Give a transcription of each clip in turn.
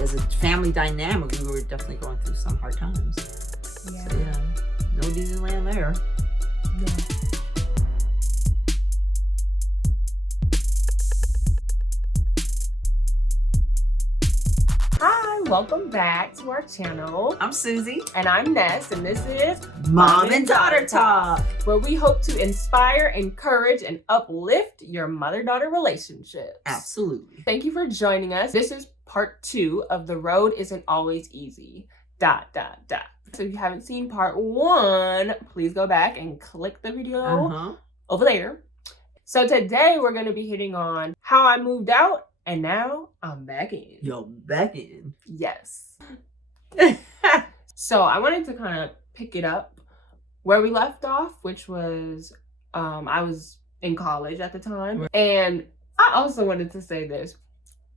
as a family dynamic, we were definitely going through some hard times. Yeah. So yeah, no Disneyland there. No. Hi, welcome back to our channel. I'm Susie. And I'm Ness, and this is Mom and Daughter Talk, where we hope to inspire, encourage, and uplift your mother-daughter relationship. Absolutely. Thank you for joining us. This is part 2 of The Road Isn't Always Easy. ... So if you haven't seen part 1, please go back and click the video over there. So today we're going to be hitting on how I moved out and now I'm back in. You're back in. Yes. So I wanted to kind of pick it up where we left off, which was I was in college at the time. And I also wanted to say this.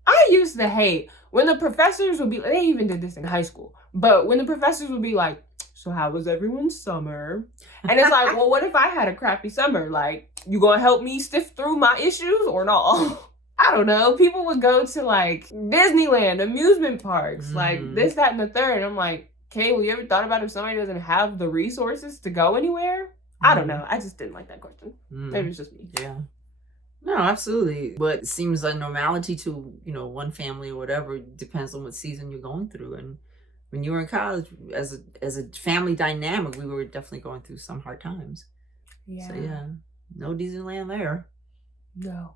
I used to hate when the professors would be, they even did this in high school, but when the professors would be like, so how was everyone's summer? And it's like, well, what if I had a crappy summer? Like, you gonna help me sift through my issues or not? I don't know. People would go to like Disneyland, amusement parks, like this, that, and the third. And I'm like, okay, well, you ever thought about if somebody doesn't have the resources to go anywhere? I don't know. I just didn't like that question. Maybe it's just me. Yeah. No, absolutely. But it seems like normality to, one family or whatever. It depends on what season you're going through. And when you were in college, as a family dynamic, we were definitely going through some hard times. Yeah. So yeah, no Disneyland there. No.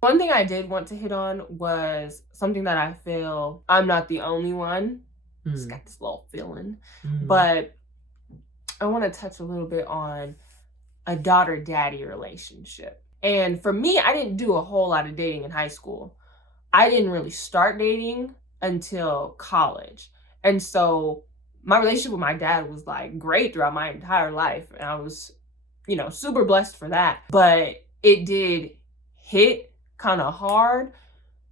One thing I did want to hit on was something that I feel I'm not the only one. Just got this little feeling. But I want to touch a little bit on a daughter-daddy relationship. And for me, I didn't do a whole lot of dating in high school. I didn't really start dating until college. And so my relationship with my dad was like great throughout my entire life. And I was, super blessed for that. But it did hit kind of hard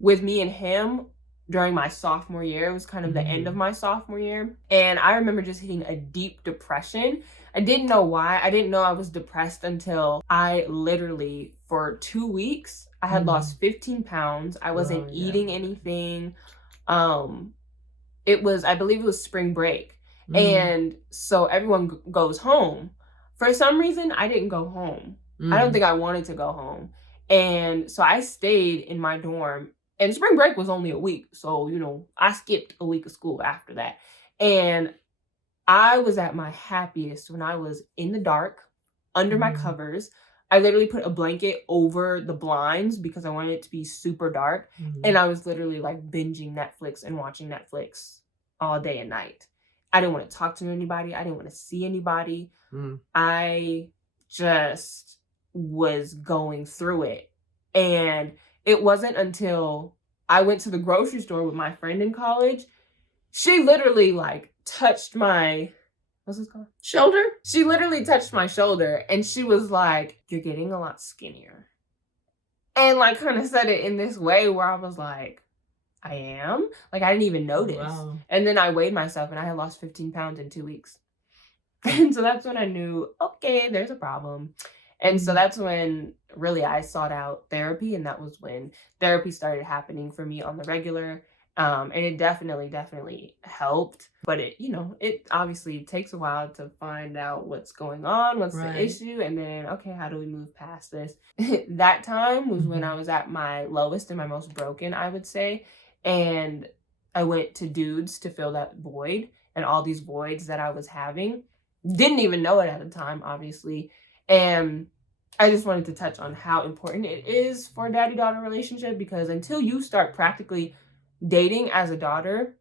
with me and him during my sophomore year. It was kind of the end of my sophomore year. And I remember just hitting a deep depression. I didn't know why. I didn't know I was depressed until I literally, for 2 weeks, I had lost 15 pounds. I wasn't eating anything. I believe it was spring break. And so everyone goes home. For some reason, I didn't go home. I don't think I wanted to go home. And so I stayed in my dorm. And spring break was only a week. So, I skipped a week of school after that. And I was at my happiest when I was in the dark, under my covers. I literally put a blanket over the blinds because I wanted it to be super dark. And I was literally like binging Netflix and watching Netflix all day and night. I didn't want to talk to anybody. I didn't want to see anybody. I just was going through it. And it wasn't until I went to the grocery store with my friend in college. She literally like touched my, what's this called? Shoulder? She literally touched my shoulder and she was like, you're getting a lot skinnier. And like kind of said it in this way where I was like, I am? Like I didn't even notice. Wow. And then I weighed myself and I had lost 15 pounds in 2 weeks. And so that's when I knew, okay, there's a problem. And so that's when really I sought out therapy. And that was when therapy started happening for me on the regular. And it definitely helped. But it obviously takes a while to find out what's going on, what's the issue. And then, okay, how do we move past this? That time was when I was at my lowest and my most broken, I would say. And I went to dudes to fill that void and all these voids that I was having. Didn't even know it at the time, obviously. And I just wanted to touch on how important it is for a daddy-daughter relationship, because until you start practically dating as a daughter,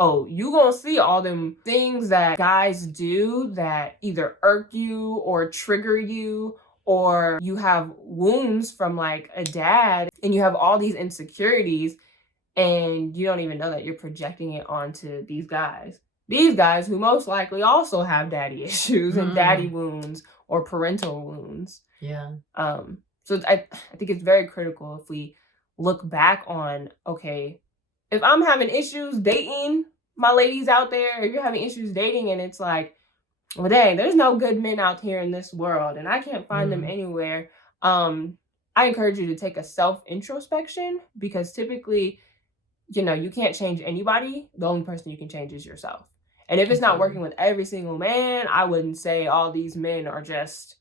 you gonna see all them things that guys do that either irk you or trigger you, or you have wounds from like a dad and you have all these insecurities and you don't even know that you're projecting it onto these guys. These guys who most likely also have daddy issues and daddy wounds or parental wounds. Yeah. So I think it's very critical if we look back on, okay, if I'm having issues dating my ladies out there, if you're having issues dating and it's like, well, dang, there's no good men out here in this world and I can't find them anywhere. I encourage you to take a self-introspection, because typically you can't change anybody. The only person you can change is yourself. And if it's not working with every single man, I wouldn't say all these men are just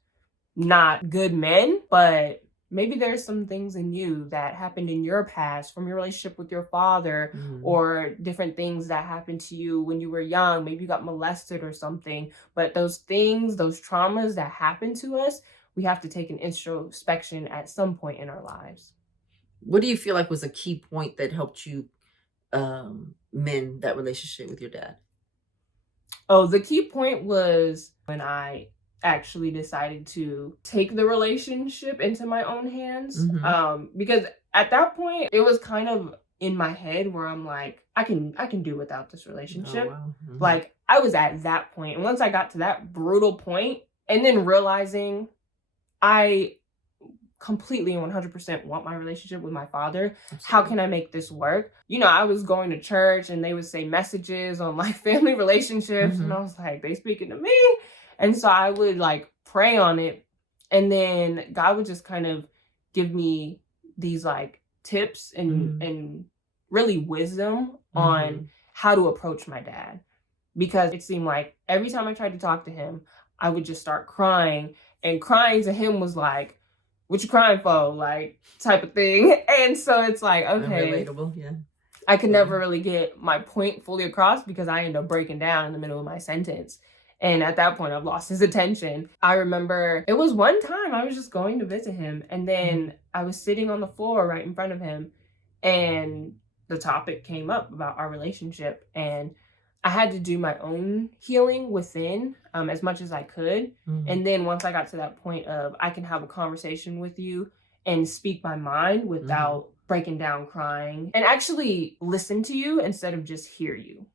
not good men, but maybe there's some things in you that happened in your past from your relationship with your father, or different things that happened to you when you were young. Maybe you got molested or something. But those things, those traumas that happen to us, we have to take an introspection at some point in our lives. What do you feel like was a key point that helped you mend that relationship with your dad? Oh, the key point was when I actually decided to take the relationship into my own hands. Because at that point, it was kind of in my head where I'm like, I can do without this relationship. Oh, wow. Like, I was at that point. And once I got to that brutal point, and then realizing I completely and 100% want my relationship with my father. Absolutely. How can I make this work? I was going to church and they would say messages on like family relationships, and I was like, they speaking to me? And so I would like pray on it, and then God would just kind of give me these like tips and really wisdom on how to approach my dad, because it seemed like every time I tried to talk to him, I would just start crying, and crying to him was like, what you crying for? Like, type of thing. And so it's like, okay. Relatable, yeah. I could never really get my point fully across because I end up breaking down in the middle of my sentence. And at that point, I've lost his attention. I remember it was one time I was just going to visit him, and then I was sitting on the floor right in front of him, and the topic came up about our relationship, and I had to do my own healing within as much as I could. And then once I got to that point of I can have a conversation with you and speak my mind without breaking down crying, and actually listen to you instead of just hear you.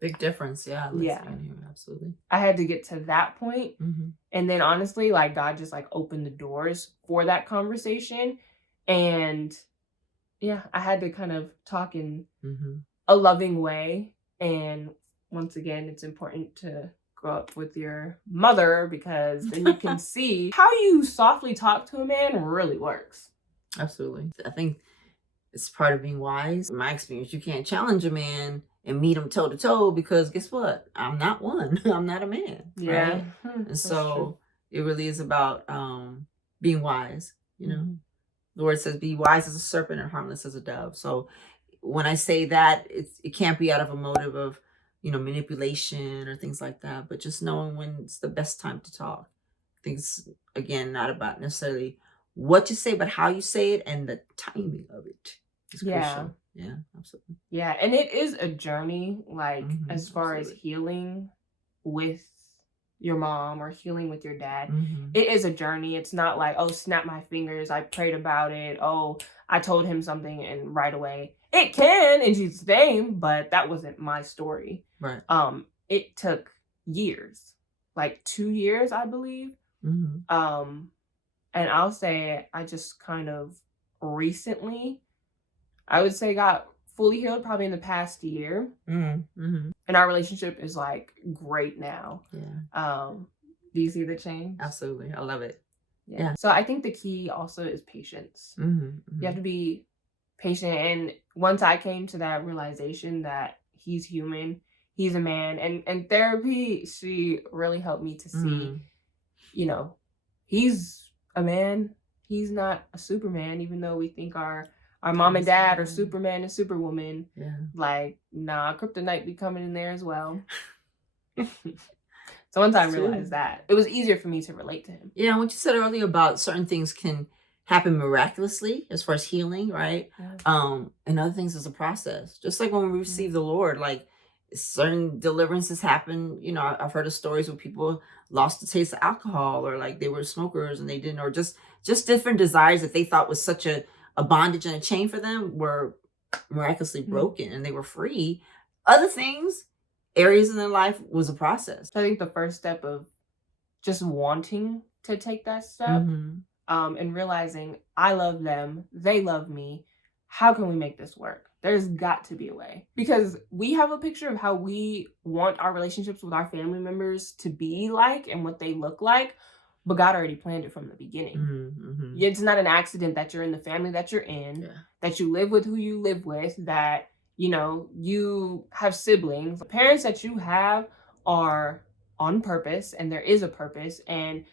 Big difference. Yeah. Yeah. Absolutely. I had to get to that point. And then honestly, like, God just like opened the doors for that conversation. And yeah, I had to kind of talk in a loving way. And once again, it's important to grow up with your mother, because then you can see how you softly talk to a man really works. Absolutely. I think it's part of being wise. In my experience, you can't challenge a man and meet him toe to toe, because guess what? I'm not one. I'm not a man. Yeah. Right? And so it really is about being wise. The Lord says, be wise as a serpent and harmless as a dove. So when I say that, it can't be out of a motive of, manipulation or things like that, but just knowing when it's the best time to talk. I think it's, again, not about necessarily what you say, but how you say it and the timing of it is crucial. Yeah, absolutely. Yeah, and it is a journey, like, as far as healing with your mom or healing with your dad. It is a journey. It's not like, oh, snap my fingers, I prayed about it, oh, I told him something and right away. It can in Jesus' name, but that wasn't my story. Right. It took years, like 2 years, I believe. And I'll say I just kind of recently, I would say, got fully healed probably in the past year. And our relationship is like great now. Yeah. Do you see the change? Absolutely. I love it. Yeah. So I think the key also is patience. You have to be patient. And once I came to that realization that he's human, he's a man, and therapy, she really helped me to see, he's a man. He's not a Superman, even though we think our mom and dad are Superman and Superwoman. Yeah. Like, nah, kryptonite be coming in there as well. So once I realized that, it was easier for me to relate to him. Yeah, what you said earlier about certain things can happen miraculously as far as healing, right? Yeah. And other things is a process. Just like when we receive the Lord, like certain deliverances happen. I've heard of stories where people lost the taste of alcohol, or like they were smokers and they didn't, or just different desires that they thought was such a bondage and a chain for them were miraculously broken and they were free. Other things, areas in their life, was a process. So I think the first step of just wanting to take that step and realizing I love them, they love me. How can we make this work? There's got to be a way, because we have a picture of how we want our relationships with our family members to be like and what they look like. But God already planned it from the beginning. It's not an accident that you're in the family that you're in, that you live with who you live with, that, you know, you have siblings. The parents that you have are on purpose, and there is a purpose, and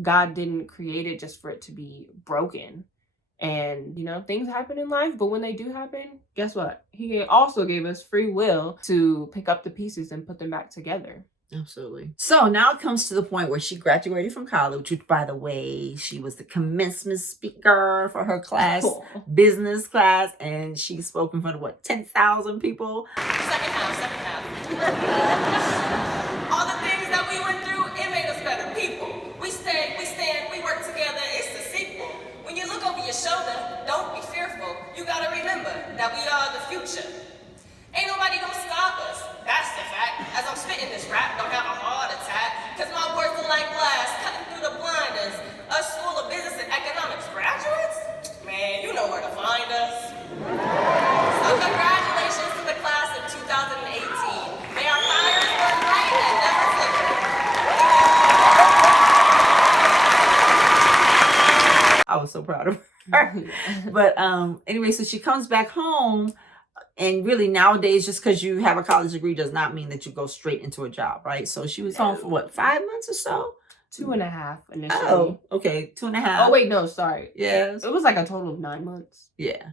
God didn't create it just for it to be broken. And, you know, things happen in life, but when they do happen, guess what? He also gave us free will to pick up the pieces and put them back together. Absolutely. So now it comes to the point where she graduated from college, which, by the way, she was the commencement speaker for her class, business class, and she spoke in front of, what, 10,000 people? Second half. All the things that we went through, it made us better people. We stand, we work together. It's the sequel. When you look over your shoulder, don't be fearful. You gotta remember that we are the future. Ain't nobody gonna stop us. That's the fact. As I'm spitting this rap, don't have a heart attack. Cause my words are like glass, cutting through the blinders. Us School of Business and Economics graduates? Man, you know where to find us. So congratulations to the class of 2018. May our fires burn bright and never flicker. I was so proud of her. But anyway, so she comes back home. And really nowadays, just because you have a college degree does not mean that you go straight into a job, right? So she was home for what, 5 months or so? 2.5 initially. Oh, okay. 2.5. Oh, wait, no, sorry. Yes. It was like a total of 9 months. Yeah.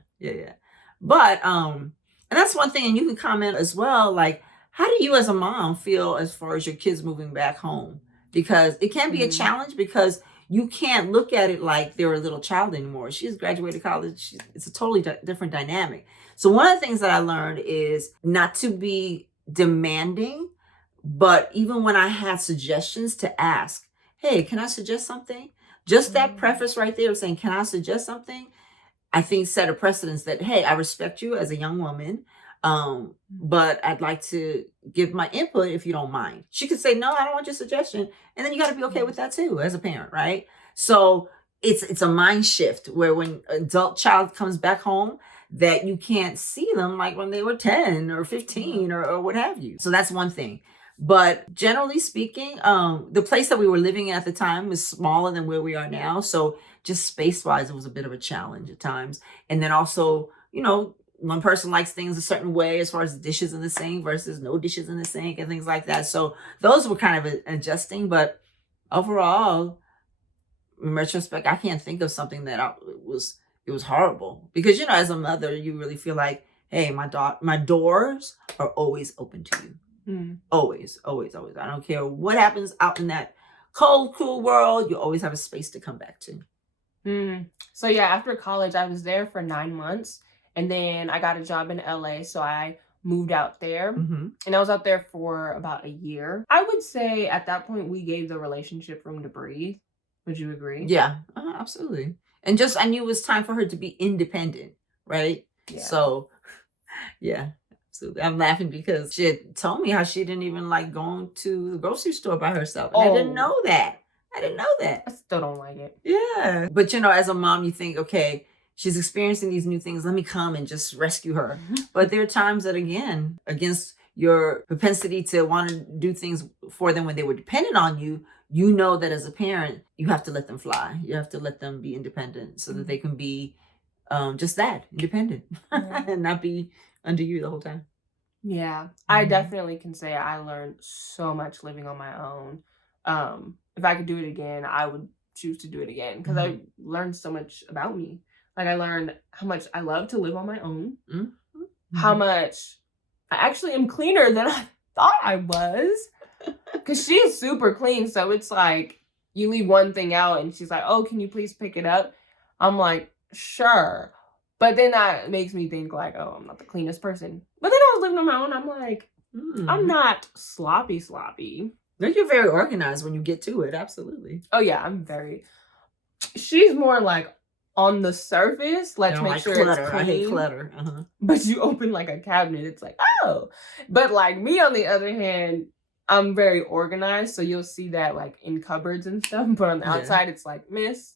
But, and that's one thing, and you can comment as well, like, how do you as a mom feel as far as your kids moving back home? Because it can be a challenge, because you can't look at it like they're a little child anymore. She's graduated college. It's a totally different dynamic. So one of the things that I learned is not to be demanding, but even when I had suggestions, to ask, hey, can I suggest something? Just that preface right there of saying, can I suggest something? I think set a precedence that, hey, I respect you as a young woman, but I'd like to give my input if you don't mind. She could say, no, I don't want your suggestion. And then you got to be okay with that too, as a parent, right? So it's a mind shift where when adult child comes back home, that you can't see them like when they were 10 or 15 or what have you. So that's one thing. But generally speaking, the place that we were living in at the time was smaller than where we are now. So just space-wise, it was a bit of a challenge at times. And then also, you know, one person likes things a certain way as far as dishes in the sink versus no dishes in the sink and things like that. So those were kind of adjusting. But overall, in retrospect, I can't think of something that it was horrible, because, you know, as a mother, you really feel like, hey, my doors are always open to you. Always. I don't care what happens out in that cold, cool world. You always have a space to come back to. So yeah, after college, I was there for 9 months, and then I got a job in LA. So I moved out there, and I was out there for about a year. I would say at that point, we gave the relationship room to breathe. Would you agree? Yeah, absolutely. And just, I knew it was time for her to be independent, right? Yeah. So, yeah, absolutely. I'm laughing because she had told me how she didn't even like going to the grocery store by herself. And I didn't know that. I still don't like it. Yeah. But, you know, as a mom, you think, okay, she's experiencing these new things. Let me come and just rescue her. But there are times that, again, against your propensity to want to do things for them when they were dependent on you, you know that as a parent, you have to let them fly. You have to let them be independent so that they can be just that, independent, and not be under you the whole time. Yeah, I definitely can say I learned so much living on my own. If I could do it again, I would choose to do it again, because I learned so much about me. Like, I learned how much I love to live on my own, how much I actually am cleaner than I thought I was. Because she's super clean, so it's like, you leave one thing out, and she's like, oh, can you please pick it up? I'm like, sure. But then that makes me think, like, oh, I'm not the cleanest person. But then I was living on my own, I'm like, I'm not sloppy. No, you're very organized when you get to it, absolutely. Oh, yeah, she's more like, on the surface, let's make sure clutter. It's clean. I hate clutter. But you open, like, a cabinet, it's like, oh. But, like, me, on the other hand, I'm very organized, so you'll see that, like, in cupboards and stuff. But on the outside, it's like, miss.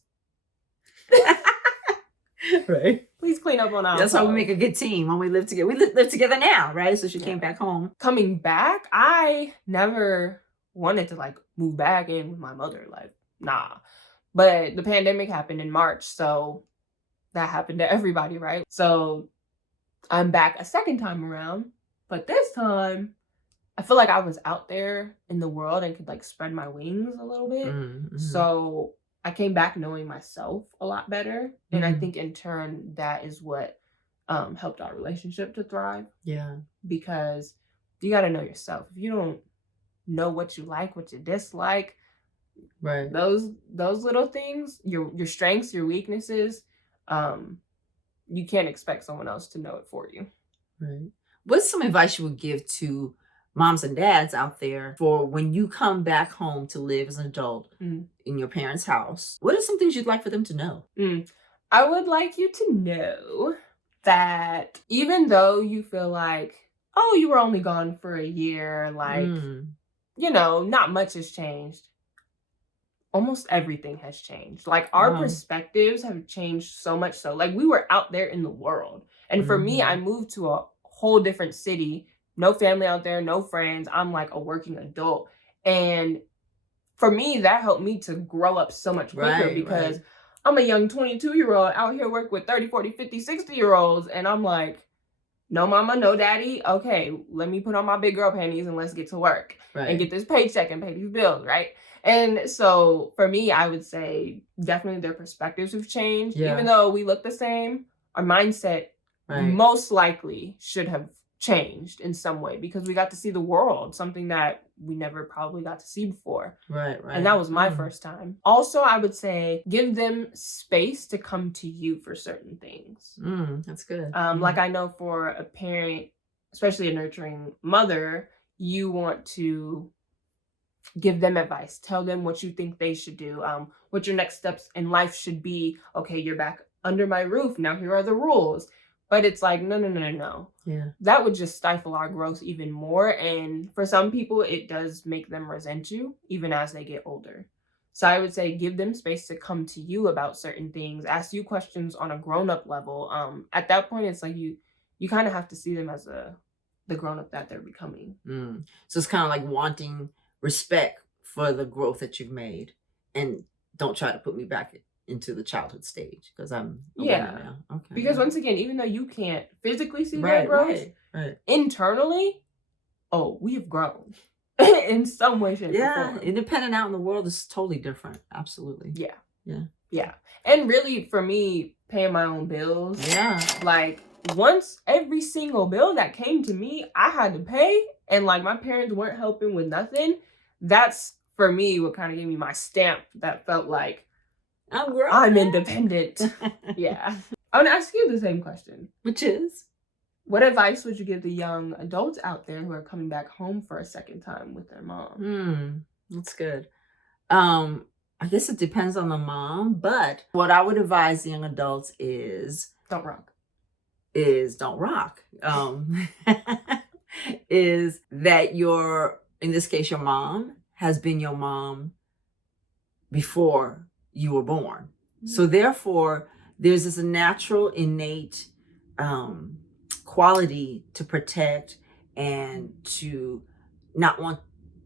Right. Please clean up on our That's how we make a good team when we live together. We live together now, right? So she came back home. Coming back, I never wanted to, like, move back in with my mother. Like, nah. But the pandemic happened in March, so that happened to everybody, right? So I'm back a second time around, but this time I feel like I was out there in the world and could like spread my wings a little bit. Mm-hmm. So I came back knowing myself a lot better. And I think in turn, that is what helped our relationship to thrive. Yeah. Because you got to know yourself. If you don't know what you like, what you dislike, right, those little things, your strengths, your weaknesses, you can't expect someone else to know it for you. Right. What's some advice you would give to moms and dads out there for when you come back home to live as an adult in your parents' house? What are some things you'd like for them to know? I would like you to know that even though you feel like, oh, you were only gone for a year, like, you know, not much has changed. Almost everything has changed. Like, our perspectives have changed so much so. Like, we were out there in the world. And for me, I moved to a whole different city. No family out there, no friends. I'm like a working adult. And for me, that helped me to grow up so much quicker because I'm a young 22-year-old out here working with 30, 40, 50, 60-year-olds. And I'm like, no mama, no daddy. Okay, let me put on my big girl panties and let's get to work and get this paycheck and pay these bills, right? And so for me, I would say definitely their perspectives have changed. Even though we look the same, our mindset most likely should have changed in some way because we got to see the world, something that we never probably got to see before. Right. And that was my first time. Also, I would say give them space to come to you for certain things. That's good. Like I know for a parent, especially a nurturing mother, you want to give them advice, tell them what you think they should do, what your next steps in life should be. Okay, you're back under my roof. Now here are the rules. But it's like, no. Yeah. That would just stifle our growth even more. And for some people, it does make them resent you, even as they get older. So I would say give them space to come to you about certain things, ask you questions on a grown-up level. At that point, it's like you kind of have to see them as the grown-up that they're becoming. So it's kind of like wanting respect for the growth that you've made. And don't try to put me back into the childhood stage because I'm a woman now. Okay. Because once again, even though you can't physically see that growth, internally, we have grown in some way, shape, or form. Independent out in the world is totally different. Absolutely. Yeah. And really, for me, paying my own bills. Like once every single bill that came to me, I had to pay, and like my parents weren't helping with nothing. That's for me what kind of gave me my stamp that felt like I'm independent. I want to ask you the same question. Which is? What advice would you give the young adults out there who are coming back home for a second time with their mom? That's good. I guess it depends on the mom, but what I would advise the young adults is don't rock. Is that in this case, your mom has been your mom before you were born. So therefore, there's this natural, innate quality to protect and to not want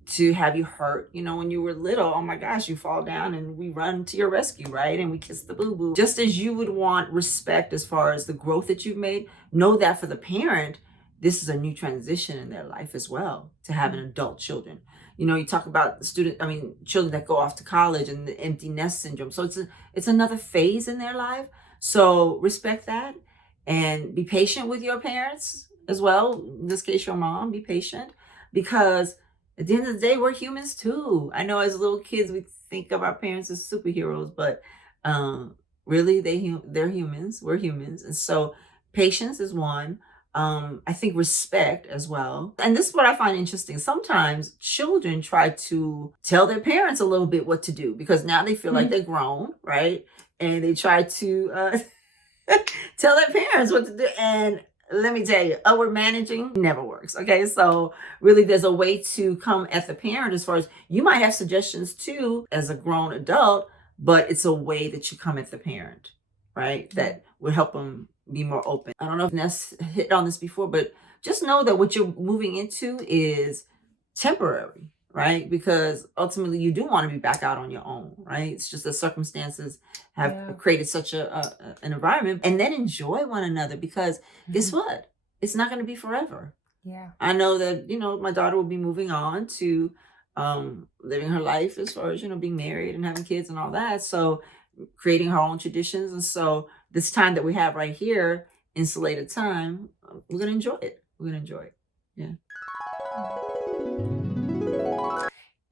to have you hurt. You know, when you were little, oh my gosh, you fall down and we run to your rescue, right? And we kiss the boo-boo. Just as you would want respect as far as the growth that you've made, know that for the parent, this is a new transition in their life as well, to having adult children. You know, you talk about children that go off to college and the empty nest syndrome. So it's another phase in their life. So respect that and be patient with your parents as well. In this case, your mom, be patient because at the end of the day, we're humans too. I know as little kids, we think of our parents as superheroes, but really they're humans. We're humans. And so patience is one. I think respect as well. And this is what I find interesting. Sometimes children try to tell their parents a little bit what to do because now they feel like they're grown, right? And they try to tell their parents what to do. And let me tell you, upward managing never works. Okay. So really there's a way to come at the parent as far as you might have suggestions too as a grown adult, but it's a way that you come at the parent, right? That would help them be more open. I don't know if Ness hit on this before, but just know that what you're moving into is temporary, right? Because ultimately you do want to be back out on your own, right? It's just the circumstances have created such an environment, and then enjoy one another, because guess what? It's not going to be forever. Yeah. I know that, my daughter will be moving on to living her life as far as, being married and having kids and all that. So creating her own traditions. And so this time that we have right here, insulated time, we're going to enjoy it. We're going to enjoy it. Yeah.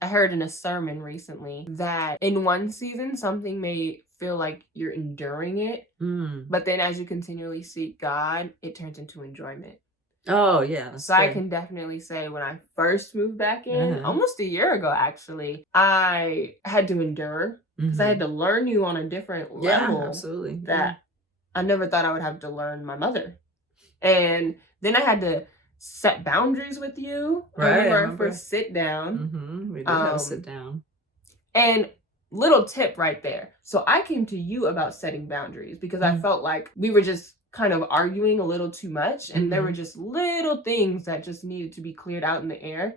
I heard in a sermon recently that in one season, something may feel like you're enduring it, but then as you continually seek God, it turns into enjoyment. Oh, yeah. So I can definitely say when I first moved back in, almost a year ago, actually, I had to endure because I had to learn you on a different level. Yeah, absolutely. That I never thought I would have to learn my mother. And then I had to set boundaries with you. Right. When we were first sit down. We did have a sit down. And little tip right there. So I came to you about setting boundaries because I felt like we were just kind of arguing a little too much, and there were just little things that just needed to be cleared out in the air.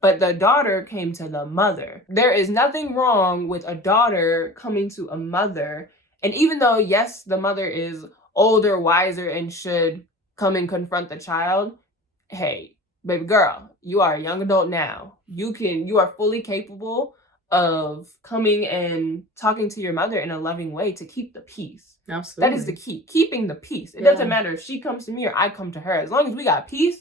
But the daughter came to the mother. There is nothing wrong with a daughter coming to a mother, and even though yes, the mother is older, wiser, and should come and confront the child, hey, baby girl, you are a young adult now. You are fully capable of coming and talking to your mother in a loving way to keep the peace. Absolutely. That is the key, keeping the peace. It doesn't matter if she comes to me or I come to her. As long as we got peace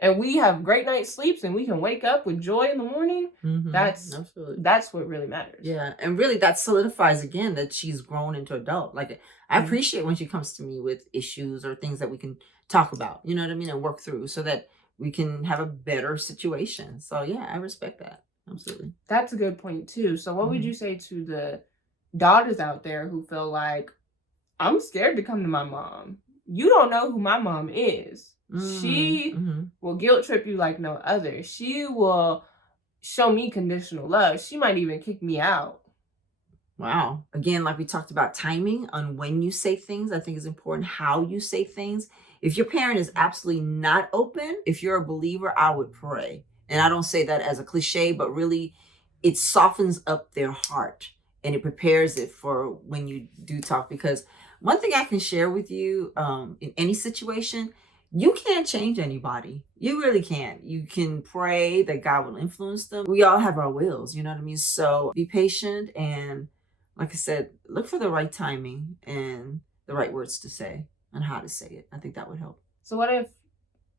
and we have great night's sleeps and we can wake up with joy in the morning, that's what really matters. Yeah, and really that solidifies again that she's grown into adult. Like, I appreciate when she comes to me with issues or things that we can talk about, you know what I mean, and work through so that we can have a better situation. So yeah, I respect that. Absolutely. That's a good point too. So what would you say to the daughters out there who feel like, I'm scared to come to my mom. You don't know who my mom is. She will guilt trip you like no other. She will show me conditional love. She might even kick me out. Wow. Again, like we talked about timing on when you say things, I think is important. How you say things. If your parent is absolutely not open, if you're a believer, I would pray. And I don't say that as a cliche, but really it softens up their heart and it prepares it for when you do talk. Because one thing I can share with you in any situation, you can't change anybody. You really can't. You can pray that God will influence them. We all have our wills, you know what I mean? So be patient and, like I said, look for the right timing and the right words to say and how to say it. I think that would help. So what if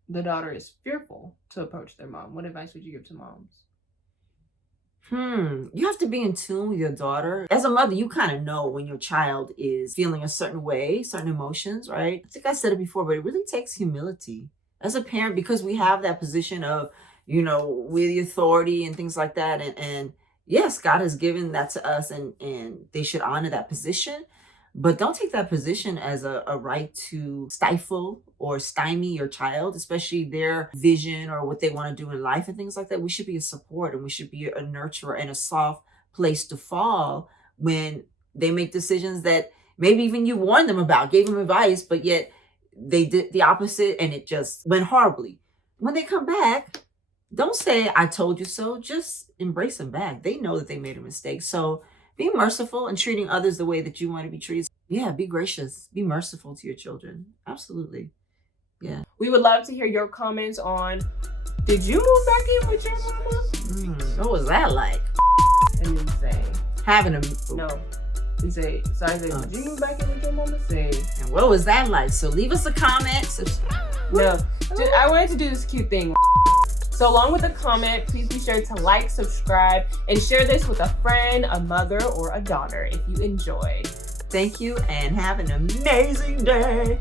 the daughter is fearful to approach their mom? What advice would you give to moms? You have to be in tune with your daughter. As a mother, you kind of know when your child is feeling a certain way, certain emotions, right? I think I said it before, but it really takes humility. As a parent, because we have that position of, we're the authority and things like that. And yes, God has given that to us and they should honor that position. But don't take that position as a right to stifle or stymie your child, especially their vision or what they want to do in life and things like that. We should be a support and we should be a nurturer and a soft place to fall when they make decisions that maybe even you warned them about, gave them advice, but yet they did the opposite and it just went horribly. When they come back, don't say, I told you so. Just embrace them back. They know that they made a mistake. So be merciful and treating others the way that you want to be treated. Yeah, be gracious. Be merciful to your children. Absolutely. Yeah. We would love to hear your comments on, did you move back in with your mama? What was that like? And then say, having a... No. We say, did you move back in with your mama? Say. And what was that like? So leave us a comment. No. I wanted to do this cute thing. So along with a comment, please be sure to like, subscribe, and share this with a friend, a mother, or a daughter if you enjoy. Thank you and have an amazing day.